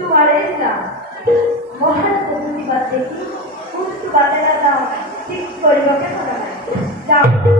to Varela. Mohan Kutu Bateki, Kutu Varela Dao. ঠিক পরিবর্তন ঘটানো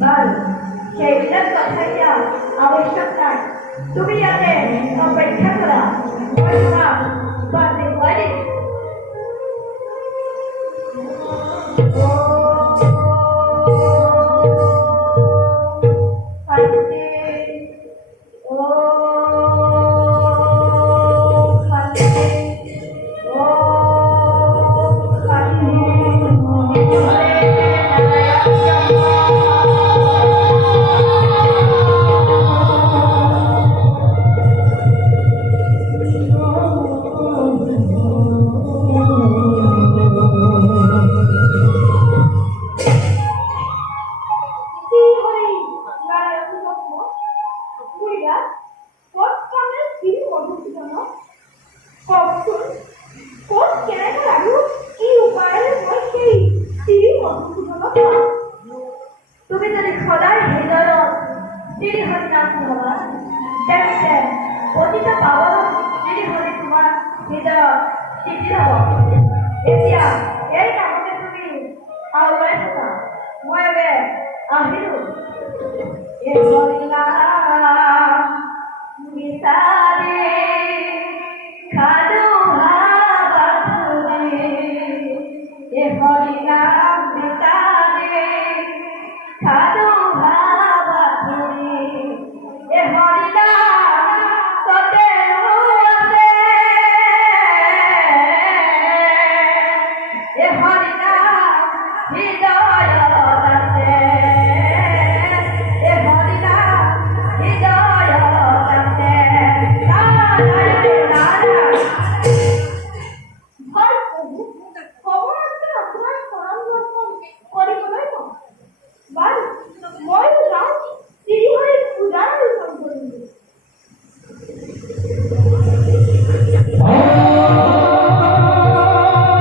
बरं टेबलच बसायची आवश्यकता. तुम्ही आले बैठक करा 你知道不谢谢